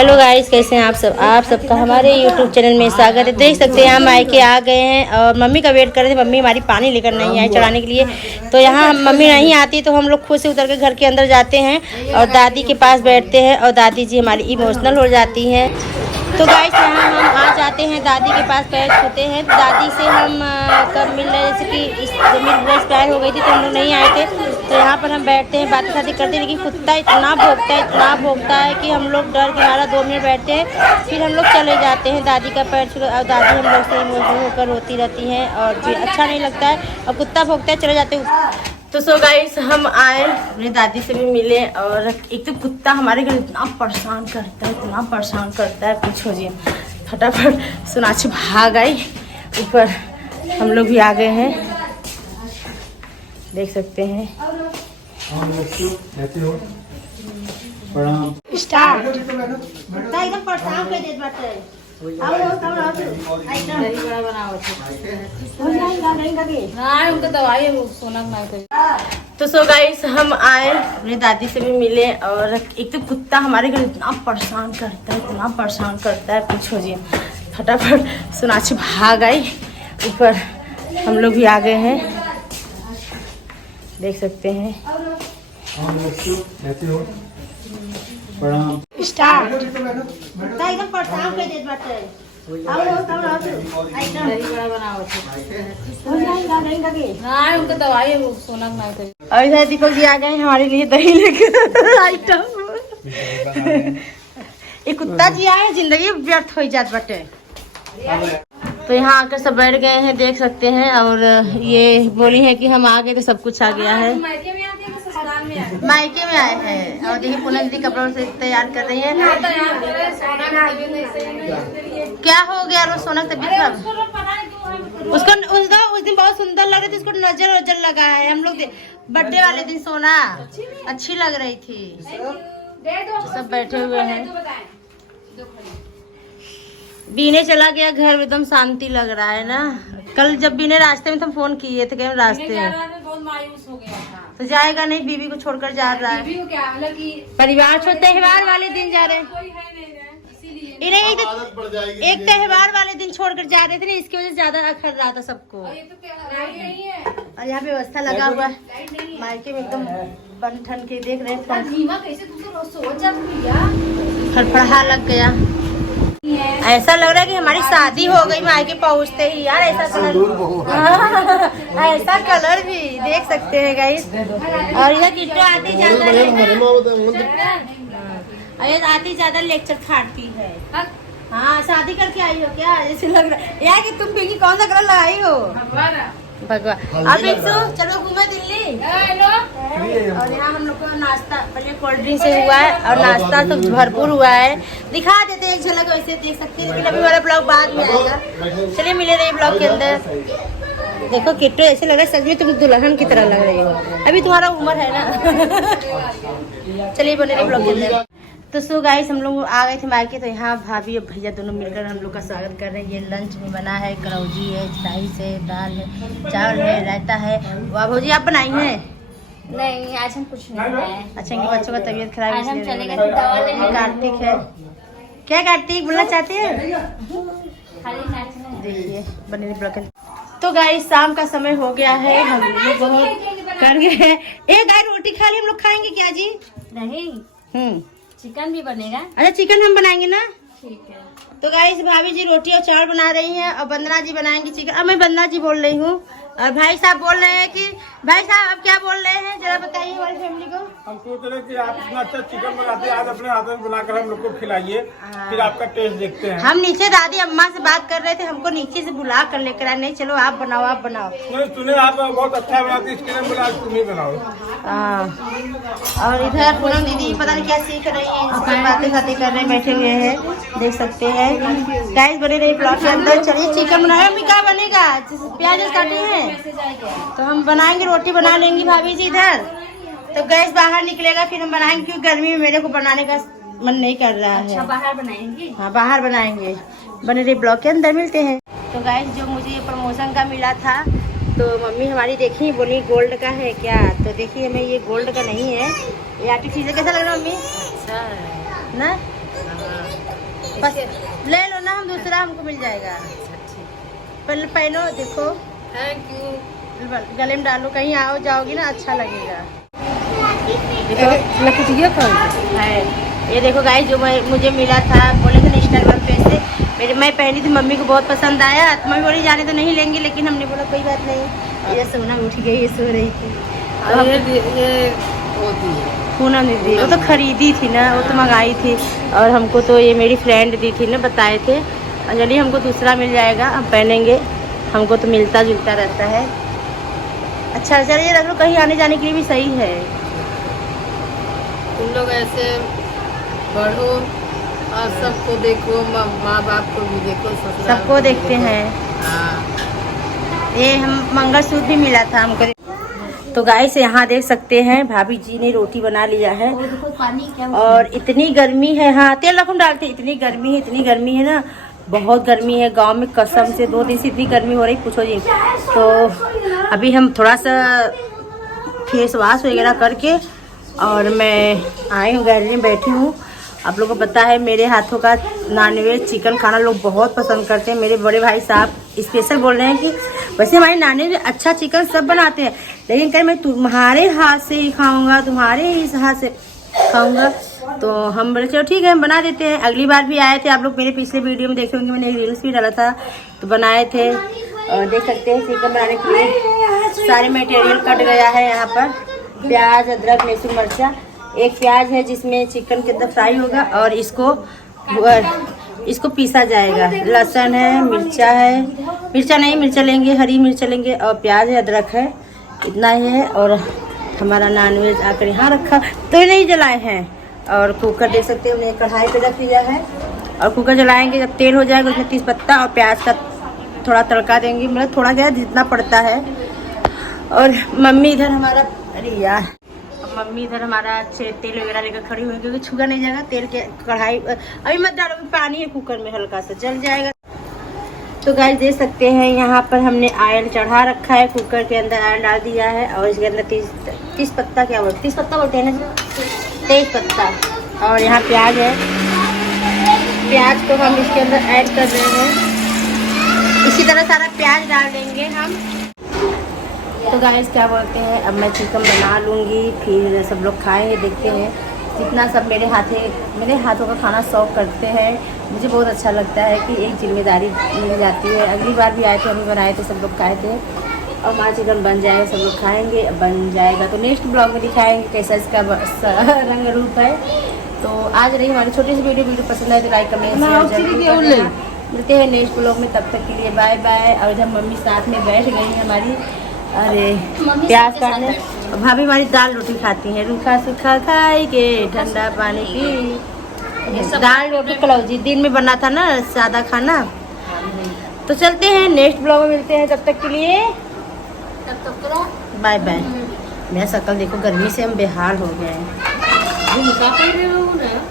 Hello guys, कैसे हैं आप सबका हमारे यूट्यूब चैनल में स्वागत है। देख सकते हैं हम मायके आ गए हैं और मम्मी का वेट कर रहे थे। मम्मी हमारी पानी लेकर नहीं आई चढ़ाने के लिए, तो यहाँ हम मम्मी नहीं आती तो हम लोग खुद से उतर के घर के अंदर जाते हैं और दादी के पास बैठते हैं और दादी जी हमारी इमोशनल हो जाती हैं। तो गाइस यहाँ हम आ जाते हैं, दादी के पास पैर छूते हैं। दादी से हम कब मिल रहे, जैसे कि जब मेरी ड्रेस पैर हो गई थी तो हम लोग नहीं आए थे, तो यहाँ पर हम बैठते हैं, बातें शादी करते हैं। लेकिन कुत्ता इतना भौंकता है कि हम लोग डर के मारा 2 मिनट बैठते हैं, फिर हम लोग चले जाते हैं दादी का पैर छू। और दादी हम लोग से इमोशनल होकर रोती रहती हैं और फिर अच्छा नहीं लगता है और कुत्ता भौंकता है, चले जाते हैं। तो सो गाइस हम आए, अपनी दादी से भी मिले और एक तो कुत्ता हमारे घर इतना परेशान करता है पूछो जी। फटाफट सोनाक्षी भाग आई ऊपर, हम लोग भी आ गए हैं, देख सकते हैं। स्टार्ट एकदम परेशान कर देत बाटे। तो सो गाइस हम आए, अपनी दादी से भी मिले और एक तो कुत्ता हमारे घर इतना परेशान करता है पूछो जी। फटाफट सोनाक्षी भाग आई ऊपर, हम लोग भी आ गए हैं, देख सकते हैं। स्टार्ट एकदम परेशान कर देत बाटे। और इधर दीपक जी आ गए हमारे लिए दही लेकर आइटम। ये कुत्ता जी आए, जिंदगी व्यर्थ हो जात बाटे। तो यहाँ आकर सब बैठ गए हैं, देख सकते हैं। और ये बोली है कि हम आ गए तो सब कुछ आ गया है। मायके में आए हैं और देखिए पूनम दीदी कपड़ों से तैयार कर रही है। क्या हो गया रो सोना तबीयत खराब? उसको उस दिन बहुत सुंदर लग रही थी, उसको नजर लगा है। हम लोग बर्थडे वाले दिन सोना अच्छी लग रही थी। सब बैठे हुए हैं, बीने चला गया घर, एकदम शांति लग रहा है ना। कल जब बीने रास्ते में तो फोन किए थे कि रास्ते में बहुत मायूस हो गया था। तो जाएगा नहीं, बीबी को छोड़कर जा रहा है। बीबी को क्या मतलब कि परिवार छोड़ त्योहार वाले दिन जा रहे हैं, एक त्योहार वाले दिन छोड़कर जा रहे थे ना, इसकी वजह से ज्यादा अखर रहा था सबको। ये तो नहीं है और यहाँ व्यवस्था लगा हुआ है मायके में, एकदम बन ठन के देख रहे थे। फड़फड़ा लग गया, ऐसा लग रहा है कि हमारी शादी हो गई मायके पहुँचते ही यार। ऐसा कलर भी देख सकते हैं गाइस। और इधर किट्टू आती ज्यादा लेक्चर खाती है। हाँ, शादी करके आई हो क्या? जैसे लग रहा है यार कि तुम पिंकी कौन सा कलर लगाई हो भगवान। अब चलो घूमे दिल्ली। और यहाँ हम लोग को नाश्ता पहले कोल्ड ड्रिंक से हुआ है और नाश्ता तो भरपूर हुआ है, दिखा देते हैं एक झलक, वैसे देख सकते हैं। लेकिन अभी हमारा ब्लॉग बाद में आएगा, चलिए मिले रहे ब्लॉग के अंदर। देखो किट्टू ऐसे लग रहा है सच में तुम दुल्हन की तरह लग रही हो, अभी तुम्हारा उम्र है ना। चलिए बने रहे ब्लॉग के अंदर। तो सो गाइस हम लोग आ गए थे मायके, तो यहाँ भाभी और भैया दोनों मिलकर हम लोग का स्वागत कर रहे हैं। ये लंच में बना है, कलौजी है, राइस है, दाल है, चावल है, रायता है। वाह भौजी आप बनाई हैं? नहीं, आज हम कुछ नहीं बनाए। अच्छा, इनके बच्चों का तबीयत खराब है, आज हम चले गए थे दवा लेने। कार्तिक है क्या? कार्तिक बोलना चाहते हैं? खाली देखिए बने ब्लॉक। तो गाइस शाम का समय हो गया है, हम लोग बहुत कर गए। एक गाय रोटी खा ली, हम लोग खाएंगे क्या जी? नहीं, चिकन भी बनेगा। अच्छा चिकन हम बनाएंगे ना, ठीक है। तो गाइस भाभी जी रोटी और चावल बना रही हैं और वंदना जी बनाएंगी चिकन। अब मैं वंदना जी बोल रही हूँ और भाई साहब बोल रहे हैं कि भाई साहब अब क्या बोल रहे हैं, जरा बताइए हमारी फैमिली को। हम सोच रहे हैं कि आप इतना अच्छा चिकन बनाते हैं, आज अपने हाथों में बनाकर हम लोग को खिलाइए, फिर आपका टेस्ट देखते हैं। हम नीचे दादी अम्मा से बात कर रहे थे, हमको नीचे से बुला कर लेकर आए। नहीं चलो आप बनाओ, आप बनाओ। सुने आप बहुत अच्छा बनाते, इसके लिए बोला तुम ही बनाओ। और इधर पूनम दीदी पता नहीं क्या सीख रही है, इसकी बातें कर रहे बैठे हुए हैं, देख सकते हैं। गाइस बने रही ब्लॉग के अंदर। चलिए चिकन बनाए, अम्मी क्या बनेगा? प्याज काटे हैं तो हम बनाएंगे, रोटी बना लेंगी भाभी जी इधर। तो गैस बाहर निकलेगा फिर हम बनाएंगे, क्योंकि गर्मी में मेरे को बनाने का मन नहीं कर रहा है। अच्छा, बाहर बनाएंगे? हाँ बाहर बनाएंगे, बने रही ब्लॉग के अंदर, मिलते हैं। तो गाइस जो मुझे ये प्रमोशन का मिला था, तो मम्मी हमारी देखी बोली गोल्ड का है क्या, तो देखिए हमें ये गोल्ड का नहीं है, ये आर्टिफिशियल। कैसा लग रहा है मम्मी? अच्छा ना बस ले लो ना, हम दूसरा हमको मिल जाएगा। पहले पहनो, देखो। Thank you. गले में डालो, कहीं आओ जाओगी ना अच्छा लगेगा। है ये देखो गाइस, जो मुझे मिला था, बोले थे इंस्टाग्राम पे से मैं पहनी थी, मम्मी को बहुत पसंद आया। तो मम्मी बोली जाने तो नहीं लेंगे, लेकिन हमने बोला कोई बात नहीं। ये सोना उठ गई, ये सो रही थी। पूनम दीदी वो तो खरीदी थी ना, वो तो मंगाई थी, और हमको तो ये मेरी फ्रेंड दी थी ना, बताए थे। अंजलि हमको दूसरा मिल जाएगा, हम पहनेंगे, हमको तो मिलता जुलता रहता है। अच्छा चलिए रख लो, कहीं आने जाने के लिए भी सही है। तुम लोग ऐसे बढ़ो और सबको देखो, माँ बाप को भी देखो, सबको देखते हैं। ये हम मंगलसूत्र भी मिला था हमको। तो गाइस यहाँ देख सकते हैं भाभी जी ने रोटी बना लिया है, और इतनी गर्मी है। हाँ तेल रखूँ डालते, इतनी गर्मी है ना, बहुत गर्मी है गांव में, कसम से 2 दिन से इतनी गर्मी हो रही, पूछो जी। तो अभी हम थोड़ा सा फेस वॉश वगैरह करके, और मैं आई हूँ गैलरी में बैठी हूँ। आप लोगों को पता है मेरे हाथों का नॉनवेज चिकन खाना लोग बहुत पसंद करते हैं। मेरे बड़े भाई साहब स्पेशल बोल रहे हैं कि वैसे हमारे नानी भी अच्छा चिकन सब बनाते हैं, लेकिन कहीं मैं तुम्हारे हाथ से ही खाऊंगा, तुम्हारे ही हाथ से खाऊंगा। तो हम बोले चलो ठीक है, हम बना देते हैं। अगली बार भी आए थे, आप लोग मेरे पिछले वीडियो में देखे होंगे, मैंने रील्स भी डाला था, तो बनाए थे। और देख सकते हैं चिकन बनाने के लिए सारे मटेरियल कट गया है। यहाँ पर प्याज, अदरक, लहसुन, मिर्चा, एक प्याज है जिसमें चिकन के अंदर फ्राई होगा, और इसको पीसा जाएगा। लहसुन है, मिर्चा है, मिर्चा लेंगे, हरी मिर्चा लेंगे, और प्याज है, अदरक है, इतना ही है। और हमारा नॉनवेज आकर यहाँ रखा, तो ये नहीं जलाए हैं। और कुकर देख सकते हैं, उन्हें कढ़ाई पे रख लिया है, और कुकर जलाएंगे। जब तेल हो जाएगा उसमें तेज पत्ता और प्याज का थोड़ा तड़का देंगे, मतलब थोड़ा क्या जितना पड़ता है। और मम्मी इधर हमारा, अरे यार, मम्मी इधर हमारा अच्छे तेल वगैरह लेकर खड़ी हुई, क्योंकि छुआ नहीं जाएगा तेल के। कढ़ाई अभी मत डालोगे, पानी है कुकर में, हल्का सा जल जाएगा। तो गाइस देख सकते हैं यहाँ पर हमने आयल चढ़ा रखा है, कुकर के अंदर आयल डाल दिया है, और इसके अंदर तेज पत्ता, क्या बोलते, तेज पत्ता बोलते हैं ना, तेज पत्ता। और यहाँ प्याज है, प्याज को हम इसके अंदर ऐड कर रहे हैं। इसी तरह सारा प्याज डाल देंगे हम। तो गाइस क्या बोलते हैं, अब मैं चिकन बना लूँगी, फिर सब लोग खाएंगे। देखते हैं जितना सब मेरे हाथों का खाना शौक करते हैं, मुझे बहुत अच्छा लगता है कि एक जिम्मेदारी मिल जाती है। अगली बार भी आए थे, हम बनाए थे, सब लोग खाए थे, और हमारा चिकन बन जाएगा, सब लोग खाएंगे। बन जाएगा तो नेक्स्ट ब्लॉग में दिखाएंगे कैसा इसका रंग रूप है। तो आज रही हमारी छोटी सी वीडियो पसंद आए तो लाइक कमेंट शेयर। मिलते हैं नेक्स्ट ब्लॉग में, तब तक के लिए बाय बाय। और जब मम्मी साथ में बैठ गई हमारी, अरे प्याज काटने, भाभी हमारी दाल रोटी खाती हैं, रूखा सूखा खाएंगे, ठंडा पानी पी। दाल रोटी कलौजी दिन में बना था ना, सादा खाना। तो चलते हैं, नेक्स्ट ब्लॉग में मिलते हैं, तब तक के लिए बाय बाय। मेरा शकल देखो, गर्मी से हम बेहाल हो गए हैं।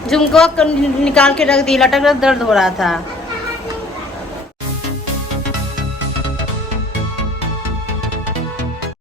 झुमका निकाल के रख दी, लटक दर्द हो रहा था।